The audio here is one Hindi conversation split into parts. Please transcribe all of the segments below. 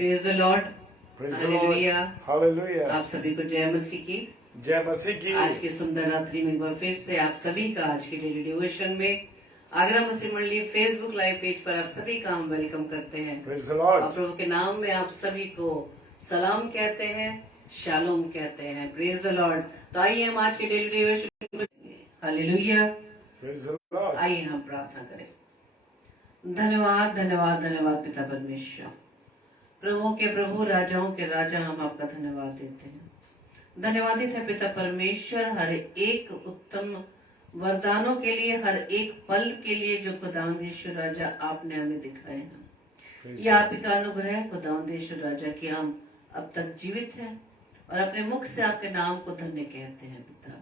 Praise the Lord, hallelujah. Hallelujah. आप सभी को जय मसीह की। जय मसीह की। आज की सुंदर रात्रि में एक बार फिर से आप सभी का आज के डेली डिवोशन में आगरा मसीह मंडली फेसबुक लाइव पेज पर आप सभी का हम वेलकम करते हैं। Praise the Lord. और प्रभु के नाम में आप सभी को सलाम कहते हैं, शालोम कहते हैं। Praise the Lord. तो आइए हम आज के daily devotion, hallelujah. Praise the Lord. आइए हम प्रार्थना करें। धन्यवाद धन्यवाद धन्यवाद पिता परमेश्वर, प्रभु के प्रभु, राजाओं के राजा, हम आपका धन्यवाद देते हैं। धन्यवादित है पिता परमेश्वर हर एक उत्तम वरदानों के लिए, हर एक पल के लिए जो खुदावंदेश्वर राजा आपने हमें दिखाए हैं। यह आप ही का अनुग्रह है खुदावंदेश्वर राजा कि हम अब तक जीवित हैं और अपने मुख से आपके नाम को धन्य कहते हैं। पिता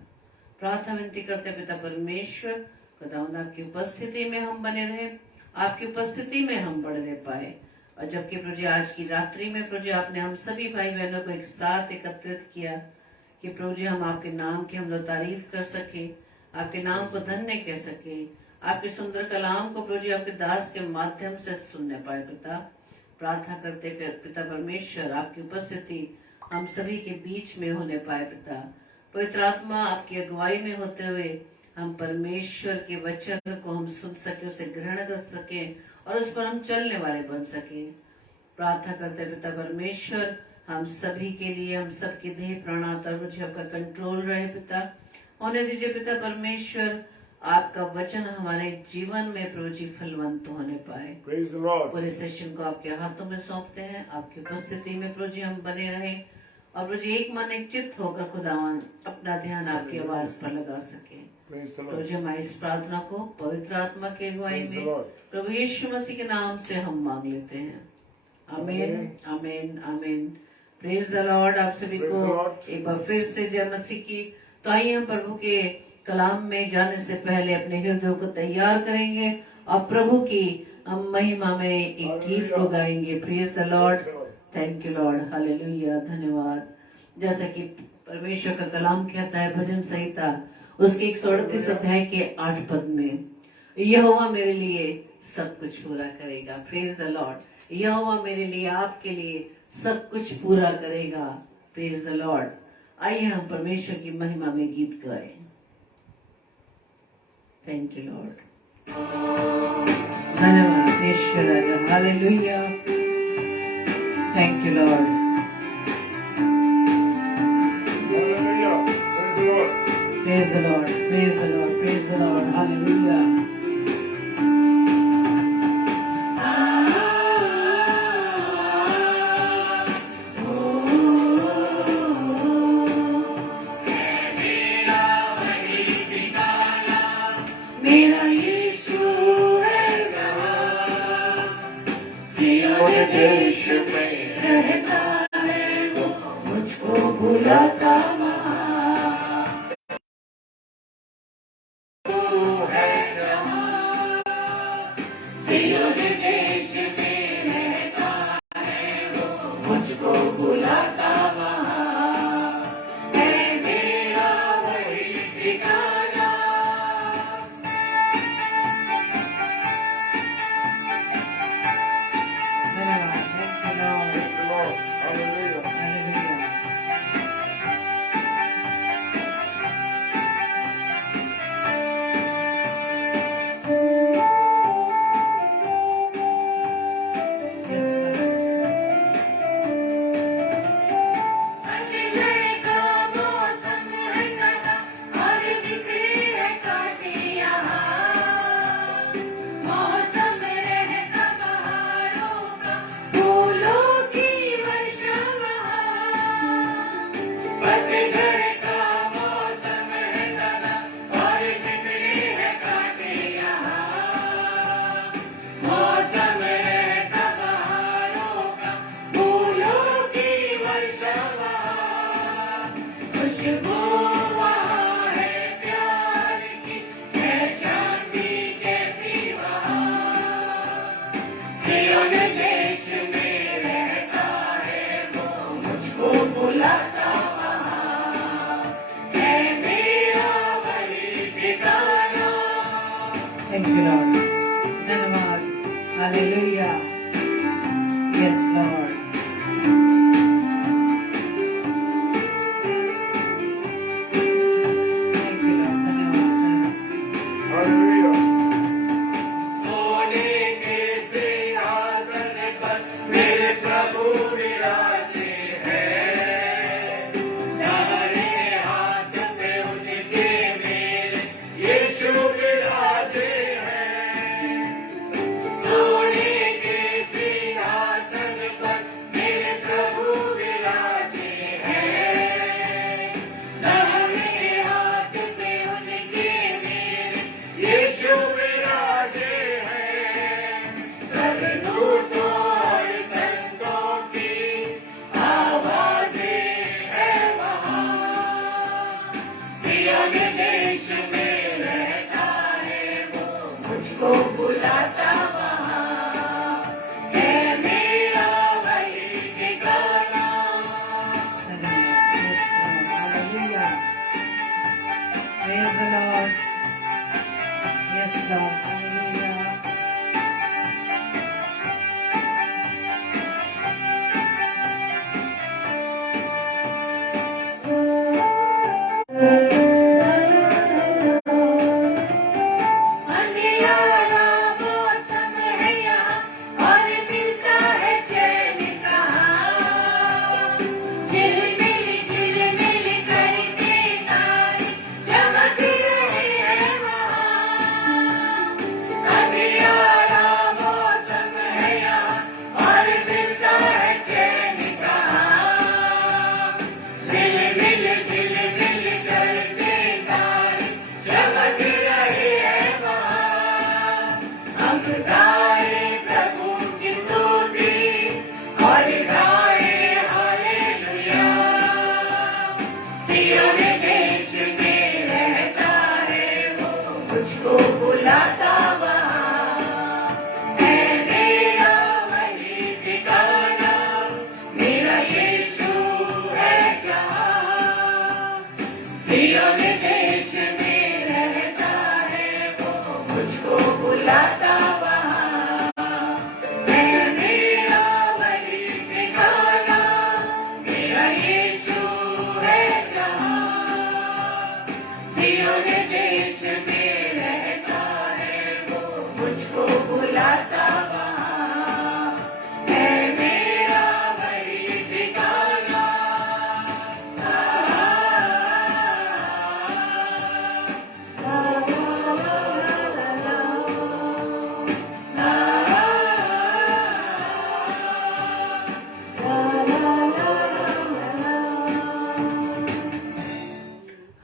प्रार्थना विनती करते हैं पिता परमेश्वर, खुदावंद आपकी उपस्थिति में हम बने रहे, आपकी उपस्थिति में हम बढ़ने पाए। और जबकि प्रभु जी आज की रात्रि में प्रभु जी आपने हम सभी भाई बहनों को एक साथ एकत्रित किया कि प्रभु जी हम आपके नाम की हम लोग तारीफ कर सके, आपके नाम को धन्य कह सके, आपके सुंदर कलाम को प्रभु जी आपके दास के माध्यम से सुनने पाए। पिता प्रार्थना करते पिता परमेश्वर आपकी उपस्थिति हम सभी के बीच में होने पाए। पिता पवित्र आत्मा आपकी अगुवाई में होते हुए हम परमेश्वर के वचन को हम सुन सके, उसे ग्रहण कर सके और उस पर हम चलने वाले बन सके। प्रार्थना करते पिता परमेश्वर हम सभी के लिए, हम सबकी देह प्राण आत्मा मुझे आपका कंट्रोल रहे। पिता होने दीजिए पिता परमेश्वर, आपका वचन हमारे जीवन में प्रभु जी फलवंत होने पाए। Praise the Lord. पूरे सेशन को आपके हाथों में सौंपते हैं, आपकी उपस्थिति में प्रभु जी हम बने रहे और प्रभु जी एक मन एक चित्त होकर खुदावन अपना ध्यान आपकी आवाज पर लगा सके। प्रभु जी हमारी इस प्रार्थना को पवित्र आत्मा की अगुवाई में प्रभु यीशु मसीह के नाम से हम मांग लेते हैं। आमीन आमीन आमीन। Praise the Lord. आप सभी को एक बार फिर से जय मसीह की। तो आइए हम प्रभु के कलाम में जाने से पहले अपने हृदय को तैयार करेंगे और प्रभु की हम महिमा में एक गीत को गाएंगे। Praise the Lord. Thank you Lord. Hallelujah. धन्यवाद। जैसा कि परमेश्वर का कलाम कहता है भजन संहिता उसके 138 अध्याय के 8 पद में, यहोवा मेरे लिए सब कुछ पूरा करेगा। Praise the Lord. यहोवा मेरे लिए, आपके लिए सब कुछ पूरा करेगा। Praise the Lord. आइए हम परमेश्वर की महिमा में गीत गाएं। Thank you Lord. धन्यवाद परमेश्वर राजा। Hallelujah. Thank you Lord. Praise the Lord, praise the Lord, praise the Lord, hallelujah. मेरा यीशु है गवाह, सियोन देश में रहता है वो, मुझको बुलाता Thank you, Lord. धन्यवाद। Hallelujah. Yes, Lord.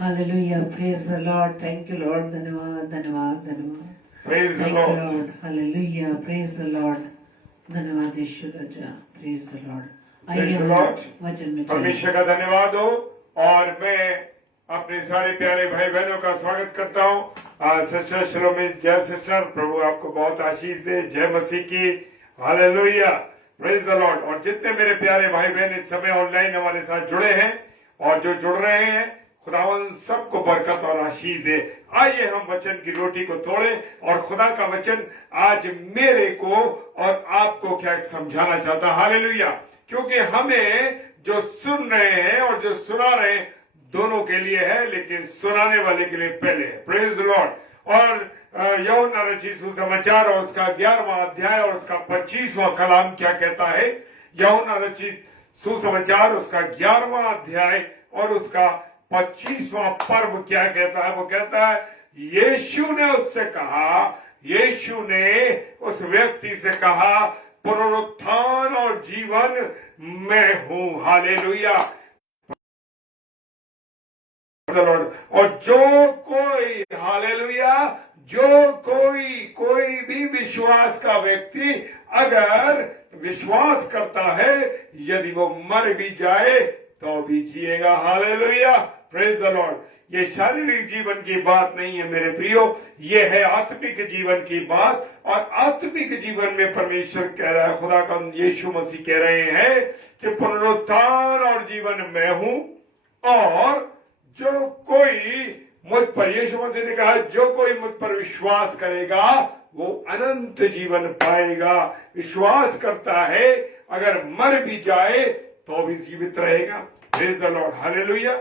Hallelujah. Praise the Lord. Thank you, Lord. धन्यवाद धन्यवाद धन्यवाद. Praise the Thank you, Lord. Lord. Hallelujah. Praise the Lord. धन्यवाद यीशु राजा. Praise the Lord. Praise आइए the हम Lord. वचन में चलें. परमेश्वर का धन्यवाद हो और मैं अपने सारे प्यारे भाई बहनों का स्वागत करता हूँ। सिस्टर शलोमी, जय सिस्टर, प्रभु आपको बहुत आशीष दे। जय मसीह की। हालेलुया। Praise the Lord. और जितने मेरे प्यारे भाई बहन इस समय ऑनलाइन हमारे साथ जुड़े हैं और जो जुड़ रहे हैं, खुदावन सबको बरकत और आशीष दे। आइए हम वचन की रोटी को तोड़े और खुदा का वचन आज मेरे को और आपको क्या समझाना चाहता। हालेलुया। क्योंकि हमें जो सुन रहे हैं और जो सुना रहे हैं दोनों के लिए है, लेकिन सुनाने वाले के लिए पहले है। Praise the Lord. और यूहन्ना रचित सुसमाचार और उसका 11वां अध्याय और उसका 25वां कलाम क्या कहता है। यूहन्ना रचित सुसमाचार उसका 11वां अध्याय और उसका 25वां पर्व क्या कहता है। वो कहता है, यीशु ने उससे कहा, यीशु ने उस व्यक्ति से कहा, पुनरुत्थान और जीवन मैं हूं। हालेलुया। और जो कोई, हालेलुया, जो कोई भी विश्वास का व्यक्ति अगर विश्वास करता है, यदि वो मर भी जाए तो भी जिएगा। हालेलुया। Praise the Lord. ये शारीरिक जीवन की बात नहीं है मेरे प्रियो, ये है आत्मिक जीवन की बात। और आत्मिक जीवन में परमेश्वर कह रहा है, खुदा का यीशु मसीह कह रहे हैं कि पुनरुत्थान और जीवन मैं हूं, और जो कोई मुझ पर, यीशु मसीह ने कहा, जो कोई मुझ पर विश्वास करेगा वो अनंत जीवन पाएगा। विश्वास करता है, अगर मर भी जाए तो भी जीवित रहेगा। Praise the Lord. हालेलुया।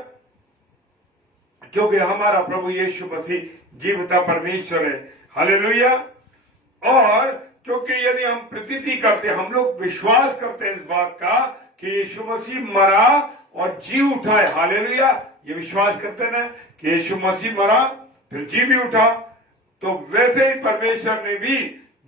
क्योंकि हमारा प्रभु यीशु मसीह जीवता परमेश्वर है। हालेलुया। और क्योंकि यदि हम प्रतीति करते, हम लोग विश्वास करते हैं इस बात का कि यीशु मसीह मरा और जी उठा है, हालेलुया, ये विश्वास करते ना कि यीशु मसीह मरा फिर जी भी उठा, तो वैसे ही परमेश्वर ने भी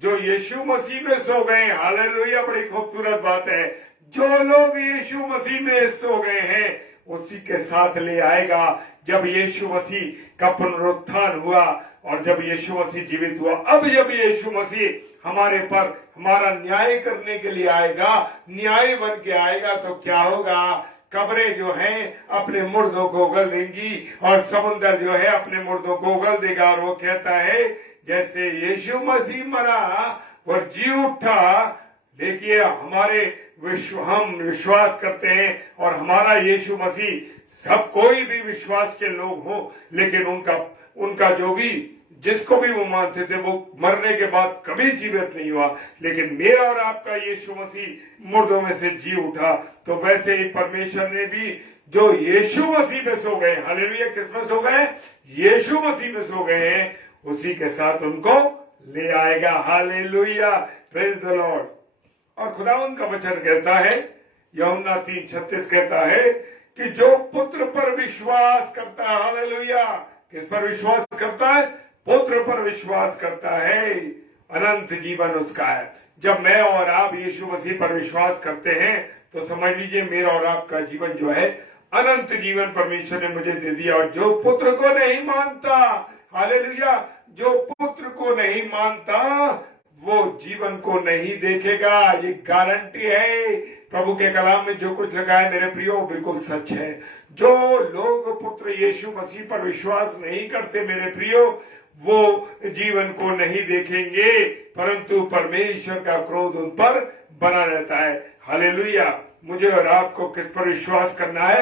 जो यीशु मसीह में सो गए, हालेलुया, बड़ी खूबसूरत बात है, जो लोग यीशु मसीह में सो गए हैं उसी के साथ ले आएगा। जब यीशु मसीह का पुनरुत्थान हुआ और जब यीशु मसीह जीवित हुआ, अब जब यीशु मसीह हमारे पर हमारा न्याय करने के लिए आएगा, न्याय बन के आएगा, तो क्या होगा? कब्रें जो हैं अपने मुर्दों को उगल देंगी और समुद्र जो है अपने मुर्दों को उगल देगा। और वो कहता है जैसे यीशु मसीह मरा और जी उठा, देखिए हमारे हम विश्वास करते हैं और हमारा यीशु मसीह, सब कोई भी विश्वास के लोग हो, लेकिन उनका जो भी जिसको भी वो मानते थे वो मरने के बाद कभी जीवित नहीं हुआ, लेकिन मेरा और आपका यीशु मसीह मुर्दों में से जी उठा। तो वैसे ही परमेश्वर ने भी जो यीशु मसीह में सो गए, हालेलुया, किस में सो गए? यीशु मसीह में सो गए हैं, उसी के साथ उनको ले आएगा। Hallelujah, praise the Lord. और खुदावंद का वचन कहता है, यूहन्ना 3:36 कहता है कि जो पुत्र पर विश्वास करता है, हालेलुया, किस पर विश्वास करता है? पुत्र पर विश्वास करता है, अनंत जीवन उसका है। जब मैं और आप यीशु मसीह पर विश्वास करते हैं तो समझ लीजिए मेरा और आपका जीवन जो है अनंत जीवन परमेश्वर ने मुझे दे दिया। और जो पुत्र को नहीं मानता, हालेलुया, जो पुत्र को नहीं मानता वो जीवन को नहीं देखेगा, ये गारंटी है। प्रभु के कलाम में जो कुछ लिखा है मेरे प्रियो बिल्कुल सच है। जो लोग पुत्र यीशु मसीह पर विश्वास नहीं करते मेरे प्रियो, वो जीवन को नहीं देखेंगे, परंतु परमेश्वर का क्रोध उन पर बना रहता है। हालेलुया, मुझे और आपको किस पर विश्वास करना है?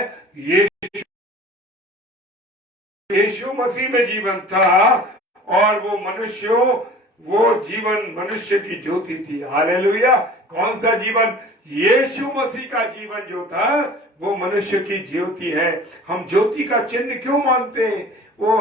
यीशु मसीह में जीवन था और वो जीवन मनुष्य की ज्योति थी। हालेलुया, कौन सा जीवन? यीशु मसीह का जीवन जो था वो मनुष्य की ज्योति है। हम ज्योति का चिन्ह क्यों मानते हैं? वो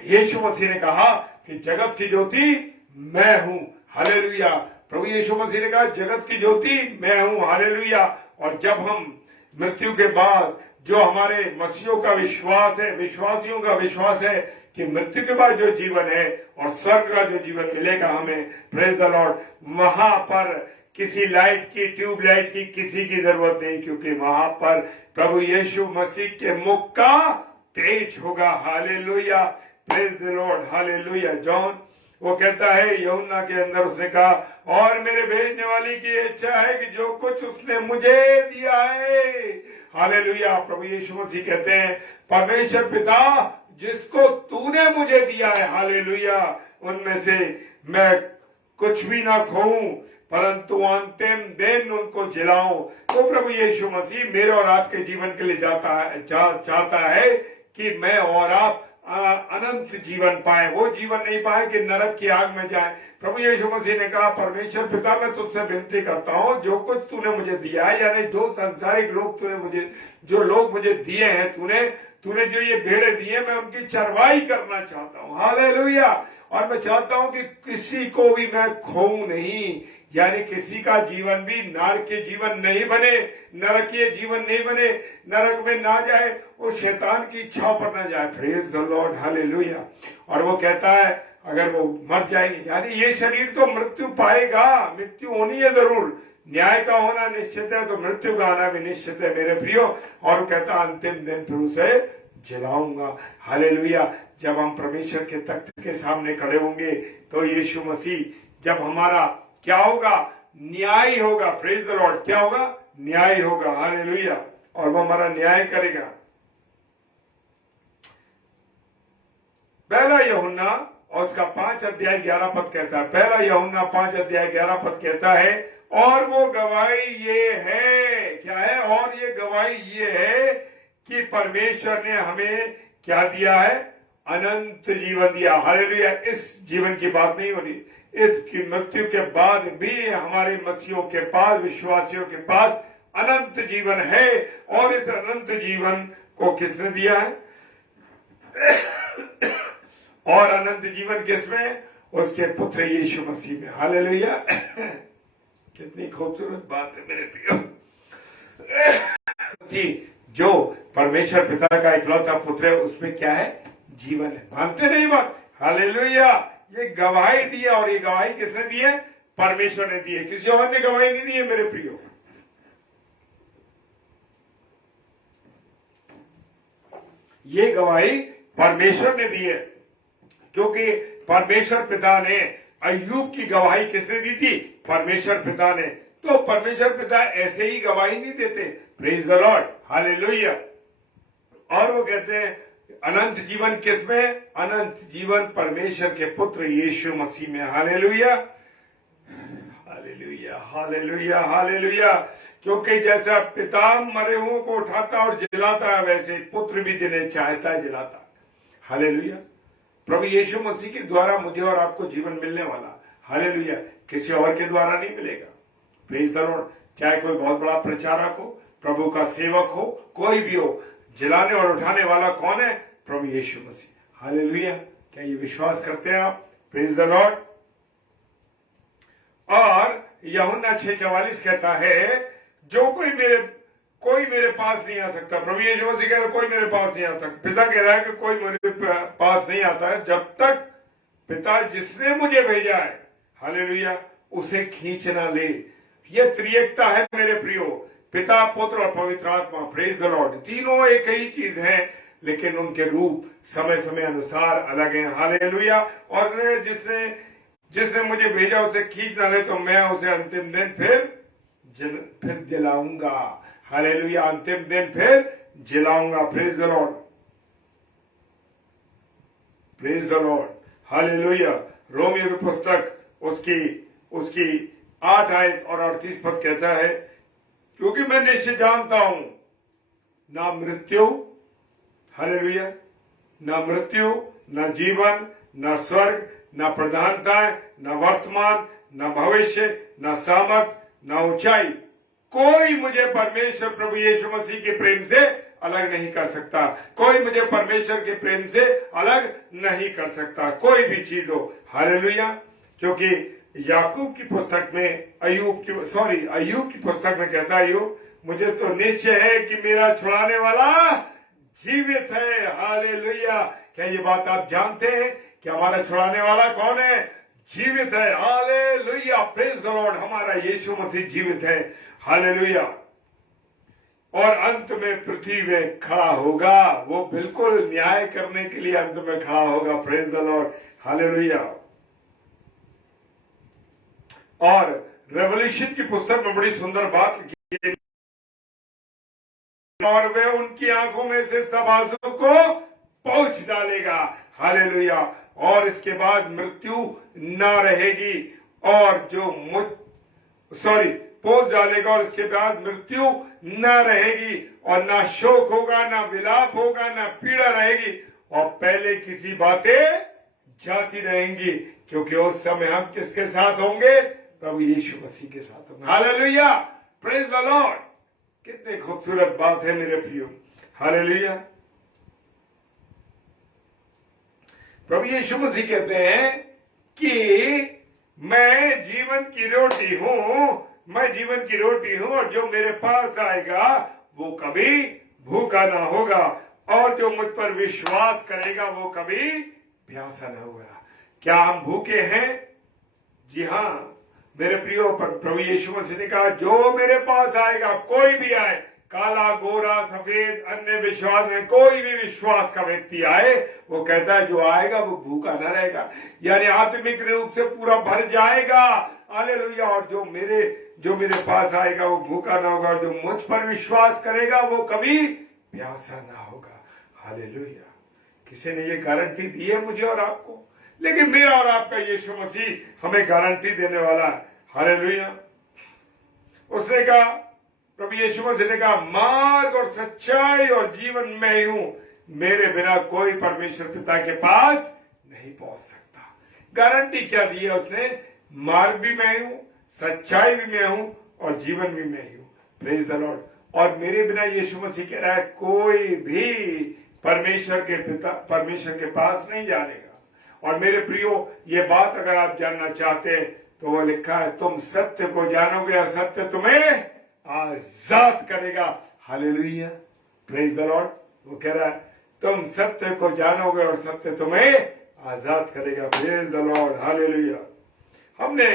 यीशु मसीह ने कहा कि जगत की ज्योति मैं हूं। हालेलुया, प्रभु यीशु मसीह ने कहा जगत की ज्योति मैं हूं। हालेलुया। और जब हम मृत्यु के बाद जो हमारे मसीहों का विश्वास है, विश्वासियों का विश्वास है कि मृत्यु के बाद जो जीवन है और स्वर्ग का जो जीवन मिलेगा हमें, प्रेज द लॉर्ड, वहां पर किसी लाइट की, ट्यूबलाइट की किसी की जरूरत नहीं, क्योंकि वहां पर प्रभु यीशु मसीह के मुख का तेज होगा। Hallelujah, praise the Lord, hallelujah. John वो कहता है यूहन्ना के अंदर, उसने कहा और मेरे भेजने वाली की इच्छा है कि जो कुछ उसने मुझे दिया है, हालेलुया, प्रभु यीशु मसीह कहते हैं परमेश्वर पिता जिसको तूने मुझे दिया है, हालेलुया, उनमें से मैं कुछ भी ना खोऊं परंतु अंतिम दिन उनको जिलाऊं। तो प्रभु यीशु मसीह मेरे और आपके जीवन के लिए चाहता है कि मैं और आप अनंत जीवन पाए, वो जीवन नहीं पाए कि नरक की आग में जाए। प्रभु यीशु मसीह ने कहा परमेश्वर पिता मैं तुझसे विनती करता हूँ जो कुछ तूने मुझे दिया है, यानी जो सांसारिक लोग जो लोग मुझे दिए हैं, तूने जो ये भेड़े दिए, मैं उनकी चरवाई करना चाहता हूँ। हालेलुया। और मैं चाहता हूँ कि किसी को भी मैं खोऊं नहीं, यानी किसी का जीवन भी नरकीय जीवन नहीं बने, नरकीय जीवन नहीं बने, नरक में ना जाए, वो शैतान की इच्छा पर ना जाए। Praise the Lord, hallelujah. और वो कहता है अगर वो मर जाएंगे, यानी ये शरीर तो मृत्यु पाएगा, मृत्यु होनी है जरूर, न्याय का होना निश्चित है, तो मृत्यु का आना भी निश्चित है मेरे प्रियो। और कहता अंतिम दिन फिर उसे जलाऊंगा। हालेलुया। जब हम परमेश्वर के तख्त के सामने खड़े होंगे तो यीशु मसीह जब हमारा क्या होगा? न्याय होगा। प्रेज द लॉर्ड, क्या होगा? न्याय होगा। हालेलुया। और वो हमारा न्याय करेगा। पहला यूहन्ना और उसका 5:11 कहता है, पहला यूहन्ना 5:11 कहता है और वो गवाही ये है, क्या है? और ये गवाही ये है कि परमेश्वर ने हमें क्या दिया है? अनंत जीवन दिया। हालेलुया। इस जीवन की बात नहीं हो रही, इसकी मृत्यु के बाद भी हमारे मसीहों के पास, विश्वासियों के पास अनंत जीवन है। और इस अनंत जीवन को किसने दिया है? और अनंत जीवन किसमें? उसके पुत्र यीशु मसीह में। हालेलुया। कितनी खूबसूरत बात है मेरे प्रियो। जो परमेश्वर पिता का इकलौता पुत्र है, उसमें क्या है? जीवन है। मानते नहीं बात? हालेलुया। ये गवाही दी है, और ये गवाही किसने दी है? परमेश्वर ने दी है, किसी और ने गवाही नहीं दी है मेरे प्रियो। ये गवाही परमेश्वर ने दी है, क्योंकि परमेश्वर पिता ने अय्यूब की गवाही किसने दी थी? परमेश्वर पिता ने। तो परमेश्वर पिता ऐसे ही गवाही नहीं देते। Praise the Lord. हालेलुया। और वो कहते हैं अनंत जीवन किसमें? अनंत जीवन परमेश्वर के पुत्र यीशु मसीह में। Hallelujah, hallelujah, hallelujah, hallelujah. क्योंकि जैसा पिता मरे हुओं को उठाता और जिलाता है, वैसे पुत्र भी जिन्हें चाहता है जिलाता। हालेलुया। प्रभु यीशु मसीह के द्वारा मुझे और आपको जीवन मिलने वाला। हालेलुया। किसी और के द्वारा नहीं मिलेगा। Praise the Lord. चाहे कोई बहुत बड़ा प्रचारक हो, प्रभु का सेवक हो, कोई भी हो, जिलाने और उठाने वाला कौन है? प्रभु यीशु मसीह। हालेलुया। क्या ये विश्वास करते हैं आप? Praise the Lord. और यूहन्ना 6:44 कहता है, जो कोई मेरे पास नहीं आ सकता। प्रभु यीशु मसीह कह रहे कोई मेरे पास नहीं आता। पिता कह रहा है कि कोई मेरे पास नहीं आता है जब तक पिता जिसने मुझे भेजा है, हालेलुया, उसे खींच ना ले। यह त्रिएकता है मेरे प्रियो, पिता, पुत्र और पवित्र आत्मा। Praise the Lord. तीनों एक ही चीज है, लेकिन उनके रूप समय समय अनुसार अलग हैं। हालेलुया। और जिसने मुझे भेजा उसे खींच ना ले, तो मैं उसे अंतिम दिन फिर जलाऊंगा। हालेलुया। अंतिम दिन फिर जलाऊंगा। Praise the Lord, praise the Lord. Hallelujah. रोमियो की पुस्तक उसकी 8 आयत और 38 पद कहता है, क्योंकि मैं निश्चय जानता हूं ना मृत्यु, हालेलुया, ना मृत्यु, ना जीवन, ना स्वर्ग, ना प्रधानताएं, ना वर्तमान, ना भविष्य, ना सामर्थ, ना ऊंचाई, कोई मुझे परमेश्वर प्रभु यीशु मसीह के प्रेम से अलग नहीं कर सकता। कोई मुझे परमेश्वर के प्रेम से अलग नहीं कर सकता, कोई भी चीज हो। हालेलुया। क्योंकि याकूब की पुस्तक में अय्यूब की पुस्तक में कहता है, मुझे तो निश्चय है कि मेरा छुड़ाने वाला जीवित है। हालेलुया। क्या ये बात आप जानते हैं कि हमारा छुड़ाने वाला कौन है? जीवित है। हालेलुया। Praise the Lord. हमारा यीशु मसीह जीवित है। हालेलुया। और अंत में पृथ्वी में खड़ा होगा। वो बिल्कुल न्याय करने के लिए अंत में खड़ा होगा। Praise the Lord. हालेलुया। और रेवल्यूशन की पुस्तक में बड़ी सुंदर बात लिखी है, और वे उनकी आंखों में से सब आंसू को पोंछ डालेगा। हालेलुया। और इसके बाद मृत्यु ना रहेगी, और पोंछ डालेगा, और इसके बाद मृत्यु ना रहेगी, और ना शोक होगा, ना विलाप होगा, ना पीड़ा रहेगी, और पहले किसी बातें जाती रहेंगी, क्योंकि उस समय हम किसके साथ होंगे? प्रभु यीशु मसीह के साथ होंगे। हालेलुया। Praise the Lord. कितनी खूबसूरत बात है मेरे प्रियो। हालेलुया। प्रभु यीशु मसीह कहते हैं कि मैं जीवन की रोटी हूं, मैं जीवन की रोटी हूं, और जो मेरे पास आएगा वो कभी भूखा ना होगा, और जो मुझ पर विश्वास करेगा वो कभी प्यासा ना होगा। क्या हम भूखे हैं? जी हाँ मेरे प्रियो। प्रभु यीशु मसीह ने कहा, जो मेरे पास आएगा, कोई भी आए, काला, गोरा, सफेद, अन्य विश्वास में कोई भी विश्वास का व्यक्ति आए, वो कहता है जो आएगा वो भूखा न रहेगा, यानी आत्मिक रूप से पूरा भर जाएगा। हालेलुया। और जो मेरे पास आएगा वो भूखा ना होगा, और जो मुझ पर विश्वास करेगा वो कभी प्यासा ना होगा। हालेलुया। किसी ने ये गारंटी दी है मुझे और आपको, लेकिन मेरा और आपका यीशु मसीह हमें गारंटी देने वाला है। हालेलुया। उसने कहा, प्रभु यीशु मसीह ने कहा, मार्ग और सच्चाई और जीवन मैं ही हूं, मेरे बिना कोई परमेश्वर पिता के पास नहीं पहुंच सकता। गारंटी क्या दी है उसने? मार्ग भी मैं हूं, सच्चाई भी मैं हूं, और जीवन भी मैं ही हूं। Praise the Lord. और मेरे बिना यीशु मसीह कह रहा है, कोई भी परमेश्वर के पास नहीं जाएगा। और मेरे प्रियो, ये बात अगर आप जानना चाहते हैं तो वो लिखा है, तुम सत्य को जानोगे और सत्य तुम्हें आजाद करेगा। Hallelujah, praise the Lord. वो कह रहा है तुम सत्य को जानोगे और सत्य तुम्हें आजाद करेगा। Praise the Lord, hallelujah. हमने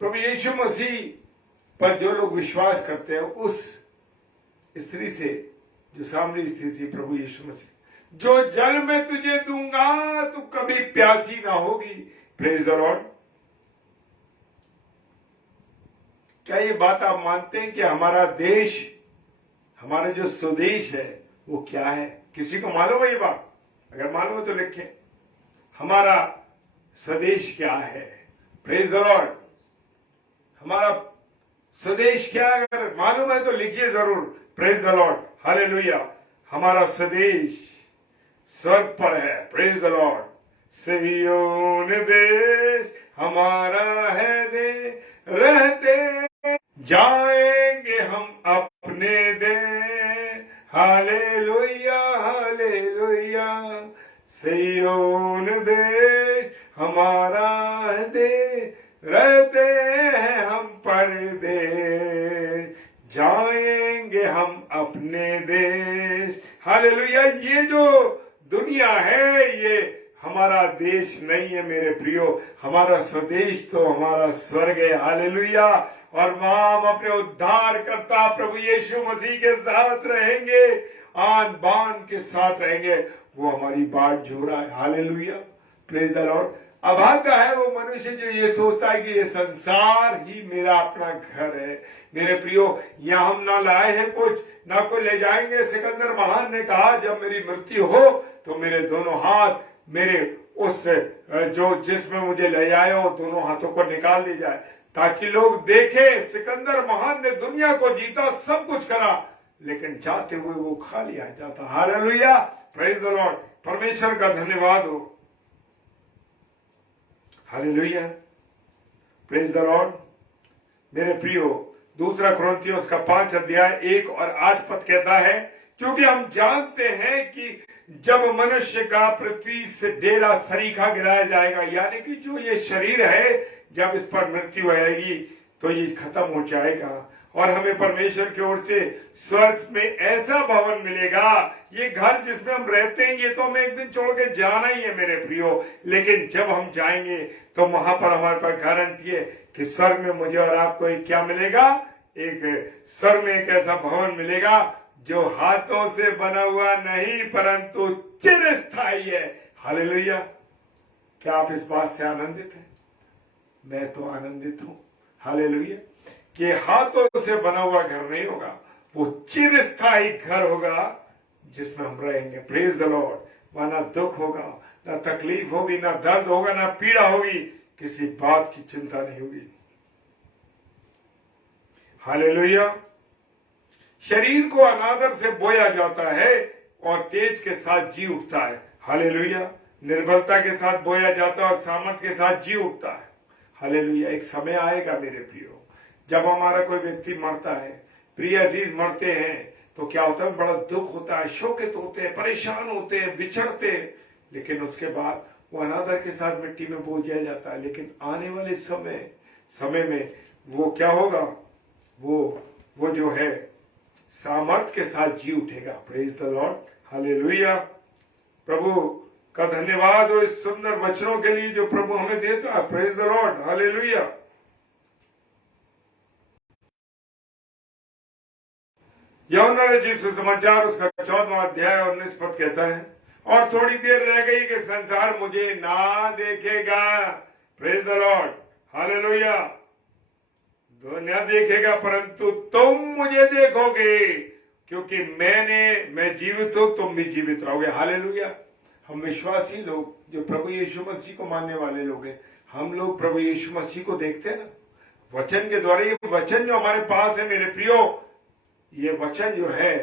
प्रभु यीशु मसीह पर जो लोग विश्वास करते हैं, उस स्त्री से, जो सामरी स्त्री थी, प्रभु यीशु मसीह, जो जल में तुझे दूंगा तू कभी प्यासी ना होगी। Praise the Lord. क्या ये बात आप मानते हैं कि हमारा देश, हमारा जो स्वदेश है वो क्या है? किसी को मालूम है ये बात? अगर मालूम है तो लिखें, हमारा स्वदेश क्या है? Praise the Lord. हमारा स्वदेश क्या है? अगर मालूम है तो लिखिए जरूर। Praise the Lord, hallelujah. हमारा स्वदेश स्वर्ग पर है। Praise the Lord. सिय्योन देश हमारा है दे, रहते जाएंगे हम अपने दे। Hallelujah, hallelujah. सिय्योन देश हमारा है दे, रहते हैं हम परदेश, जाएंगे हम अपने देश। हालेलुया। ये जो दुनिया है ये हमारा देश नहीं है मेरे प्रियो। हमारा स्वदेश तो हमारा स्वर्ग है। हालेलुया। और वहां हम अपने उद्धार करता प्रभु यीशु मसीह के साथ रहेंगे, आन बान के साथ रहेंगे। वो हमारी बाट जो रहा है। Hallelujah, praise the Lord. अभागा है वो मनुष्य जो ये सोचता है कि ये संसार ही मेरा अपना घर है। मेरे प्रियो, यहाँ हम ना लाए हैं कुछ, ना कोई ले जाएंगे। सिकंदर महान ने कहा, जब मेरी मृत्यु हो तो मेरे दोनों हाथ मेरे उस जो जिसमें मुझे ले जाए हो, दोनों हाथों को निकाल दी जाए, ताकि लोग देखें सिकंदर महान ने दुनिया को जीता, सब कुछ करा, लेकिन जाते हुए वो खाली आ जाता। Hallelujah, praise the Lord. परमेश्वर का धन्यवाद हो। Hallelujah, praise the Lord. मेरे प्रियो, दूसरा कुरिन्थियों का 5 अध्याय 1 और 8 पद कहता है, क्योंकि हम जानते हैं कि जब मनुष्य का पृथ्वी से डेरा सरीखा गिराया जाएगा, यानी कि जो ये शरीर है, जब इस पर मृत्यु आएगी तो ये खत्म हो जाएगा और हमें परमेश्वर की ओर से स्वर्ग में ऐसा भवन मिलेगा। ये घर जिसमें हम रहते हैं, ये तो हमें एक दिन छोड़ के जाना ही है मेरे प्रियो, लेकिन जब हम जाएंगे तो वहां पर हमारे पास गारंटी है कि स्वर्ग में मुझे और आपको एक क्या मिलेगा? एक स्वर्ग में एक ऐसा भवन मिलेगा जो हाथों से बना हुआ नहीं परंतु चिरस्थायी है। हालेलुया। क्या आप इस बात से आनंदित हैं? मैं तो आनंदित हूं। हालेलुया। कि हाथों से बना हुआ घर नहीं होगा, वो चिरस्थायी घर होगा जिसमें हम रहेंगे। Praise the Lord. वहां ना दुख होगा, ना तकलीफ होगी, ना दर्द होगा, ना पीड़ा होगी, किसी बात की चिंता नहीं होगी। हालेलुया। शरीर को अनादर से बोया जाता है और तेज के साथ जी उठता है। हालेलुया। निर्बलता के साथ बोया जाता है और सामर्थ के साथ जी उठता है। हालेलुया। एक समय आएगा मेरे प्रियो, जब हमारा कोई व्यक्ति मरता है, प्रिय अजीज मरते हैं, तो क्या होता है? बड़ा दुख होता है, शोकित होते हैं, परेशान होते हैं, बिछड़ते हैं, लेकिन उसके बाद वो अनादर के साथ मिट्टी में बो दिया जाता है। लेकिन आने वाले समय में वो क्या होगा? वो जो है सामर्थ के साथ जी उठेगा। Praise the Lord. हालेलुया। प्रभु का धन्यवाद हो इस सुंदर वचनों के लिए जो प्रभु हमें देता है। Praise the Lord. हालेलुया। यूहन्ना रचित सुसमाचार उसका 14वां अध्याय और 19 पद कहता है, और थोड़ी देर रह गई कि संसार मुझे ना देखेगा। Praise the Lord. हालेलुया। दुनिया देखेगा परंतु तुम मुझे देखोगे, क्योंकि मैं जीवित हूं, तुम भी जीवित रहोगे। हालेलुया। हम विश्वासी लोग जो प्रभु यीशु मसीह को मानने वाले लोग हैं, हम लोग प्रभु यीशु मसीह को देखते हैं ना वचन के द्वारा। ये वचन जो हमारे पास है मेरे प्रियो, ये वचन जो है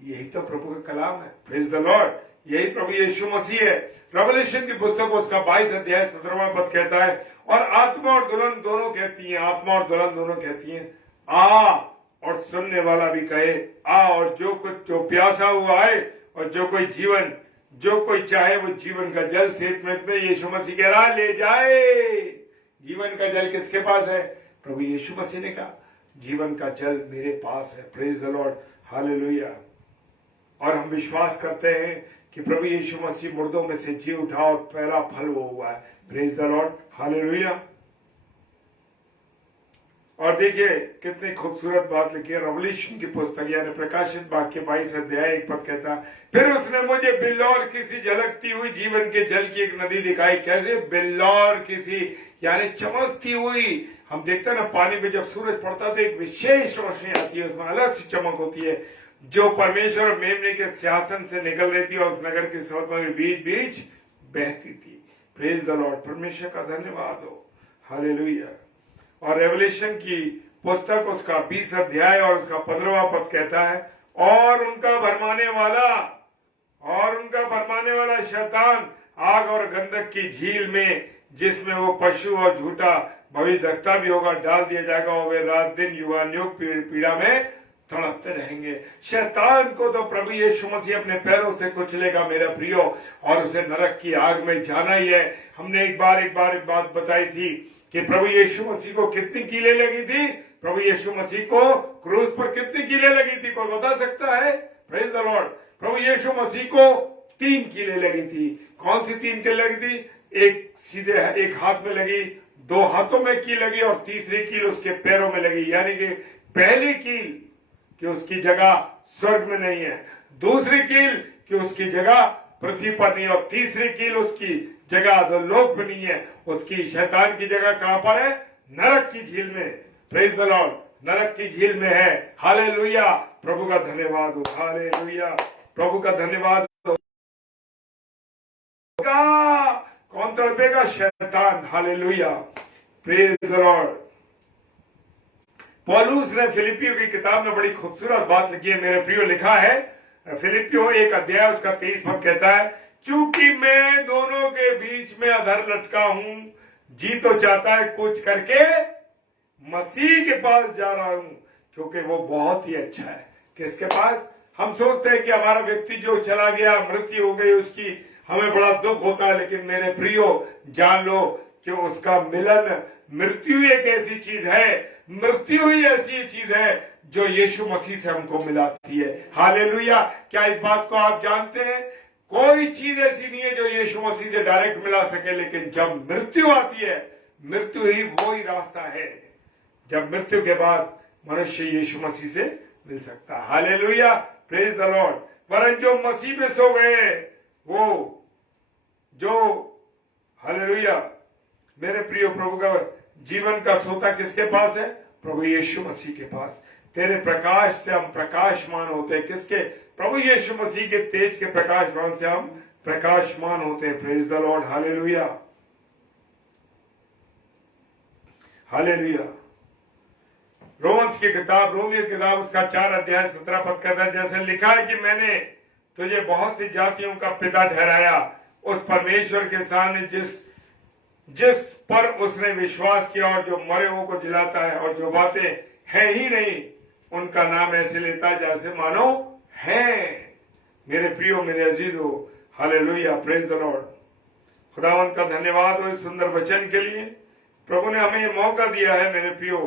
यही तो प्रभु का कलाम है। Praise the Lord. यही प्रभु यीशु मसीह है। रेवलेशन की पुस्तक उसका 22 अध्याय 17वां पद कहता है, और आत्मा और दुल्हन दोनों कहती हैं, आत्मा और दुल्हन दोनों कहती हैं, आ, और सुनने वाला भी कहे आ, और जो कुछ जो प्यासा हुआ है और जो कोई चाहे वो जीवन का जल सेत में यीशु मसीह कह रहा ले जाए। जीवन का जल किसके पास है? प्रभु यीशु मसीह ने कहा जीवन का जल मेरे पास है। Praise the Lord, hallelujah. और हम विश्वास करते हैं कि प्रभु यीशु मसीह मुर्दों में से जी उठा और पहला फल वो हुआ है। Praise the Lord, hallelujah. और देखिए कितनी खूबसूरत बात लिखी है रेवल्यूशन की पुस्तक यानी प्रकाशित वाक्य 22 अध्याय 1 पद कहता है, फिर उसने मुझे बिल्लौर किसी झलकती हुई जीवन के जल की एक नदी दिखाई। कैसे? बिल्लौर किसी यानी चमकती हुई। हम देखते हैं ना पानी में जब सूरज पड़ता है तो एक विशेष रोशनी आती है, उसमें अलग सी चमक होती है, जो परमेश्वर और मेमने के सिंहासन से निकल रही थी और उस नगर की सड़कों के बीच बीच बहती थी। प्रेज द लॉर्ड, परमेश्वर का धन्यवाद हो, हालेलुया। और रेवलेशन की पुस्तक उसका 20 अध्याय और उसका 15वां पद कहता है, और उनका भरमाने वाला शैतान आग और गंधक की झील में, जिसमें वो पशु और झूठा भविष्यद्वक्ता भी होगा, डाल दिया जाएगा और वे रात दिन युगानुयुग पीड़ा में तड़पते रहेंगे। शैतान को तो प्रभु यीशु मसीह अपने पैरों से कुचलेगा मेरा प्रियो, और उसे नरक की आग में जाना ही है। हमने एक बात बताई थी कि प्रभु यीशु मसीह को कितनी कीलें लगी थी? प्रभु यीशु मसीह को क्रूस पर कितनी कीलें लगी थी? कोई बता सकता है? Praise the Lord. प्रभु यीशु मसीह को 3 कीलें लगी थी। कौन सी 3 कीलें लगी थी? एक सीधे एक हाथ में लगी, 2 हाथों में कील लगी और तीसरी कील उसके पैरों में लगी। यानी कि पहली कील कि उसकी जगह स्वर्ग में नहीं है, दूसरी कील कि उसकी जगह पृथ्वी पर नहीं, और तीसरी कील उसकी जगह अधोलोक में नहीं है। उसकी शैतान की जगह कहां पर है? नरक की झील में। प्रेज द लॉर्ड, नरक की झील में है। हालेलुया, प्रभु का धन्यवाद हो, हालेलुया, प्रभु का धन्यवाद हो। कौन तड़पेगा? शैतान। Hallelujah, praise the Lord. पौलुस ने फिलिपियों की किताब में बड़ी खूबसूरत बात लिखी है मेरे प्रियो। लिखा है फिलिपियों 1 अध्याय उसका 23 पद कहता है, चूंकि मैं दोनों के बीच में अधर लटका हूं, जी तो चाहता है कुछ करके मसीह के पास जा रहा हूं, क्योंकि वो बहुत ही अच्छा है। किसके पास? हम सोचते हैं कि हमारा व्यक्ति जो चला गया, मृत्यु हो गई उसकी, हमें बड़ा दुख होता है, लेकिन मेरे प्रियो जान लो कि उसका मिलन, मृत्यु एक ऐसी चीज है, मृत्यु ही ऐसी चीज है जो यीशु मसीह से हमको मिलाती है। हालेलुया। क्या इस बात को आप जानते हैं? कोई चीज ऐसी नहीं है जो यीशु मसीह से डायरेक्ट मिला सके, लेकिन जब मृत्यु आती है, मृत्यु ही वो ही रास्ता है जब मृत्यु के बाद मनुष्य यीशु मसीह से मिल सकता है। Hallelujah, praise the Lord. वरन जो मसीह में सो गए वो जो, हालेलुया, मेरे प्रिय प्रभु का जीवन का सोता किसके पास है? प्रभु यीशु मसीह के पास। तेरे प्रकाश से हम प्रकाशमान होते हैं। किसके? प्रभु यीशु मसीह के तेज के प्रकाशमान से हम प्रकाशमान होते हैं। Praise the Lord, hallelujah, hallelujah. रोमियो की किताब उसका 4 अध्याय 17 पद कहता है, जैसे लिखा है कि मैंने तुझे बहुत सी जातियों का पिता ठहराया, उस परमेश्वर के सामने जिस पर उसने विश्वास किया, और जो मरे हुओं को जिलाता है और जो बातें हैं ही नहीं उनका नाम ऐसे लेता है जैसे मानो है। मेरे प्रियो, मेरे अजीजों, हालेलुया, प्रेज द लॉर्ड। खुदावंत का धन्यवाद हो इस सुंदर वचन के लिए। प्रभु ने हमें ये मौका दिया है मेरे प्रियो।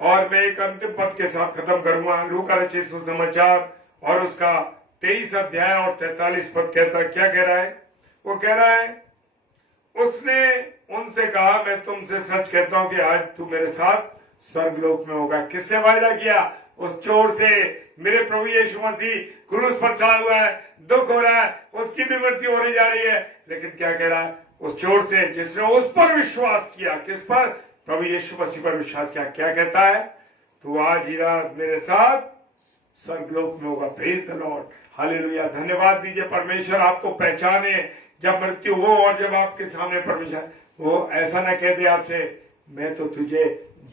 और मैं एक अंतिम पद के साथ खत्म करूंगा। लूका रचित सुसमाचार और उसका 23 अध्याय और 43 पद कहता, क्या कह रहा है? वो कह रहा है, उसने उनसे कहा, मैं तुमसे सच कहता हूं कि आज तू मेरे साथ स्वर्गलोक में होगा। किससे वायदा किया? उस चोर से। मेरे प्रभु यीशु मसीह क्रूस पर चढ़ा हुआ है, दुख हो रहा है, उसकी भी मृत्यु होने जा रही है, लेकिन क्या कह रहा है? उस चोर से जिसने उस पर विश्वास किया। किस पर? प्रभु यीशु मसीह पर विश्वास किया। क्या कहता है? तू आज ही रात मेरे साथ स्वर्गलोक में होगा। Praise the Lord, hallelujah. धन्यवाद दीजिए परमेश्वर आपको पहचाने जब मृत्यु हो, और जब आपके सामने परमेश्वर वो ऐसा ना कह दे आपसे, मैं तो तुझे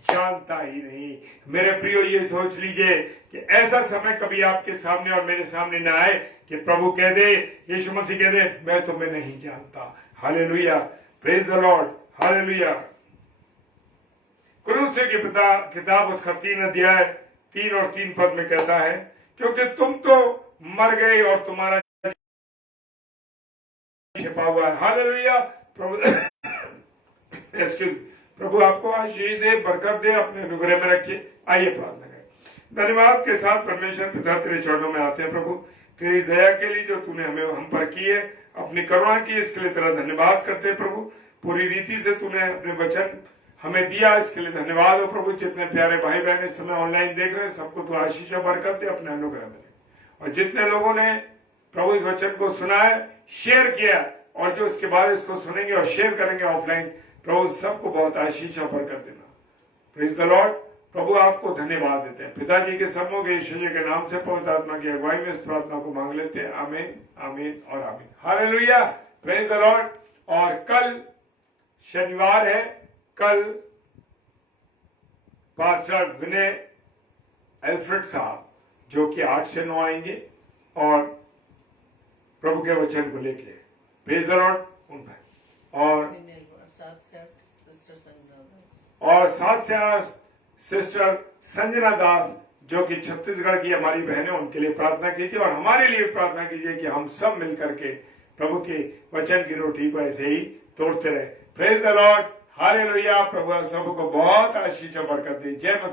जानता ही नहीं। मेरे प्रियो, ये सोच लीजिए कि ऐसा समय कभी आपके सामने और मेरे सामने ना आए कि प्रभु कह दे, यीशु मसीह कह दे, मैं तुम्हें नहीं जानता। Hallelujah, praise the Lord, hallelujah. कुलुस्से की किताब उसका 3 अध्याय 3 और 3 पद में कहता है, क्योंकि तुम तो मर गए और तुम्हारा हालेलुया। प्रभु प्रभु आपको आशीष दे, बरकत दे, अपने अनुग्रह में रखिए। आइए प्रार्थना करें। धन्यवाद के साथ परमेश्वर पिता तेरे चरणों में आते हैं प्रभु, तेरी दया के लिए जो तूने हमें हम पर की है, अपनी करुणा की, इसके लिए तेरा धन्यवाद करते हैं प्रभु। पूरी रीति से तूने अपने वचन हमें दिया, इसके लिए धन्यवाद हो प्रभु। जितने प्यारे भाई बहन इस समय ऑनलाइन देख रहे हैं, सबको तू आशीष और बरकत दे, अपने अनुग्रह में। और जितने लोगों ने प्रभु इस वचन को सुना है, शेयर किया, और जो इसके बाद इसको सुनेंगे और शेयर करेंगे ऑफलाइन, प्रभु सबको बहुत आशीष और बरकत देना। Praise the Lord. प्रभु आपको धन्यवाद देते हैं पिताजी के सम्मुख यीशु जी के नाम से पवित्र आत्मा की अगुवाई में इस प्रार्थना को मांग लेते हैं। आमीन, आमीन और आमीन। हालेलुया। Praise the Lord. और कल शनिवार है, कल पास्टर विनय एल्फ्रेड साहब जो कि 8 से 9 आएंगे और प्रभु के वचन को लेके। Praise the Lord. और 7 से 8 सिस्टर संजना दास जो कि छत्तीसगढ़ की हमारी बहनें, उनके लिए प्रार्थना कीजिए और हमारे लिए प्रार्थना कीजिए कि हम सब मिलकर के प्रभु के वचन की रोटी को ऐसे ही तोड़ते रहे। Praise the Lord. हालेलुया। प्रभु सबको बहुत आशीष और बरकत दे। जय मसीह।